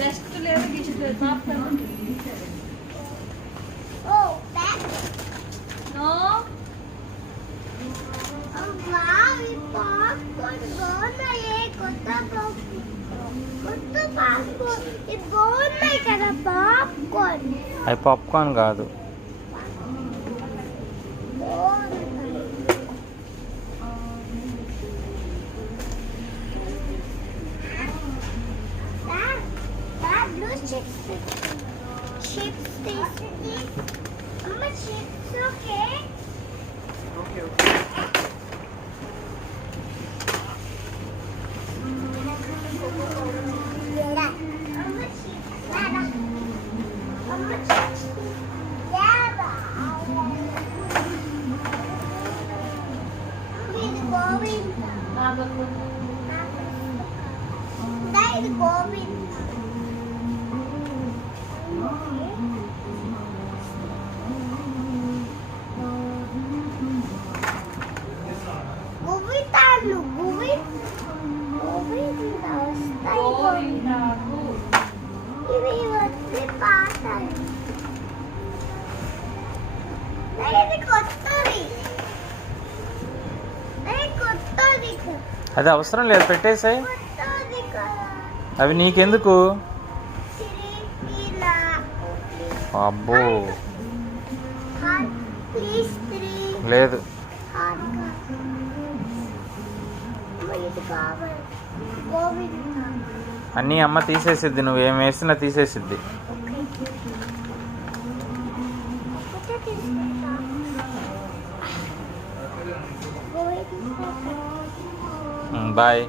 Just లేదు gist popcorn no అవి popcorn కాదు. అది అవసరం లేదు, పెట్టేసాయి. అవి నీకెందుకు? అబ్బో లేదు, అన్నీ అమ్మ తీసేసిద్ది, నువ్వేం వేసినా తీసేసిద్ది. బాయ్.